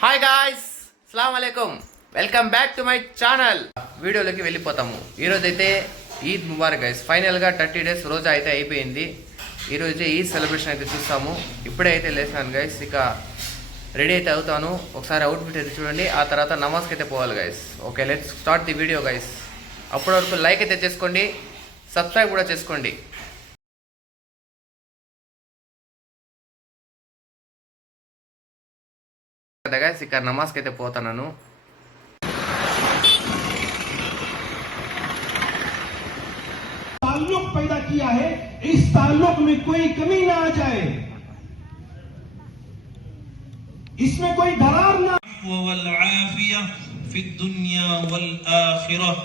Hi guys, అస్సలాము అలైకుం. Welcome back to my channel. వీడియోలోకి వెళ్ళిపోతాము. ఈరోజు అయితే ఈద్ ముబారక్ గైస్. ఫైనల్గా 30 డేస్ రోజా అయితే అయిపోయింది. ఈరోజు ఈద్ సెలబ్రేషన్ అయితే చూస్తాము. ఇప్పుడే అయితే లేసాను గైస్. ఇక రెడీ అయితే అవుతాను. ఒకసారి అవుట్ఫిట్ అయితే చూడండి. ఆ తర్వాత నమాజ్కి అయితే పోవాలి guys. Okay, let's start the video guys. అప్పటి వరకు లైక్ అయితే చేసుకోండి, సబ్స్క్రైబ్ కూడా చేసుకోండి. గైస్ ఇక నమాజ్కి అయితే పోతాను. ताल्लुक पैदा किया है, इस ताल्लुक में कोई कमी ना आ जाए, इसमें कोई दरार ना वल आफिया फी दुनिया वल आखिरह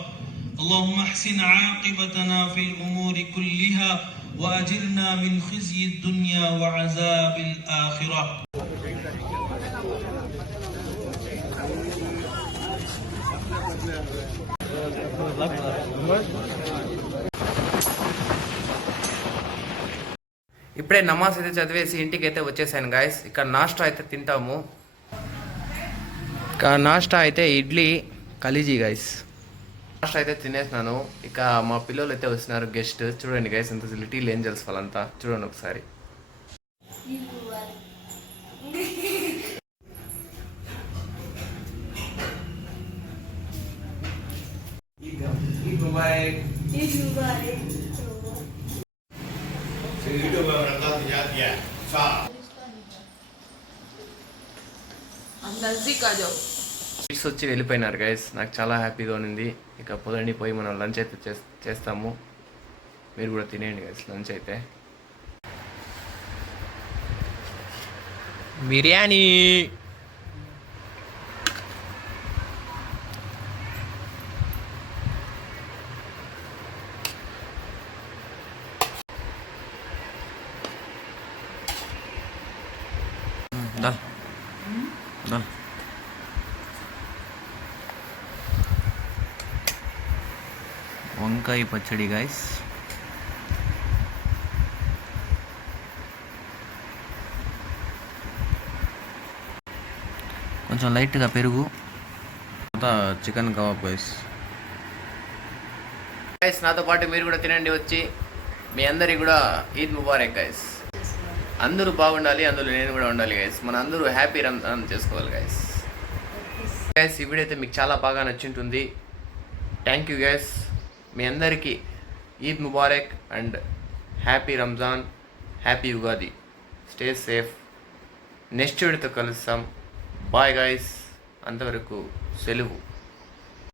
اللهم احسن عاقبتنا في الامور كلها واجرنا من خزي الدنيا وعذاب الاخره. ఇప్పుడే నమాజ్ అయితే చదివేసి ఇంటికి అయితే వచ్చేసాను గాయస్. ఇక్కడ నాష్టా అయితే తింటాము. ఇక నాష్టా అయితే ఇడ్లీ కలీజీ గాయస్. నాష్టా అయితే తినేసినాను. ఇక మా పిల్లలు అయితే వస్తున్నారు, గెస్ట్. చూడండి గాయస్, ఎంత లిటిల్ ఏంజల్స్ వాళ్ళంతా. చూడండి ఒకసారి. కిడ్స్ వచ్చి వెళ్ళిపోయినారు గైస్. నాకు చాలా హ్యాపీగా ఉంది. ఇక పొద్దున్నీ పోయి మనం లంచ్ అయితే చేస్తాము. మీరు కూడా తినేయండి గైస్ లంచ్ అయితే. బిర్యానీ. వంకాయ పచ్చడి గాయస్. కొంచెం లైట్గా పెరుగు, చికెన్ కబాబ్ గైస్. గైస్ నాతో పాటు మీరు కూడా తినండి వచ్చి. మీ అందరికి కూడా ఈద్ ముబారక్ గైస్. అందరూ బాగుండాలి, అందులో నేను కూడా ఉండాలి గైస్. మన అందరూ హ్యాపీ రంజాన్ చేసుకోవాలి గైస్. గైస్ ఈ వీడియో అయితే మీకు చాలా బాగా నచ్చింటుంది. Thank you guys. మీ అందరికీ Eid Mubarak and happy Ramzan, happy Ugadi. Stay safe. Next వీడియోతో కలుస్తాం. Bye guys. అంతవరకు సెలవు.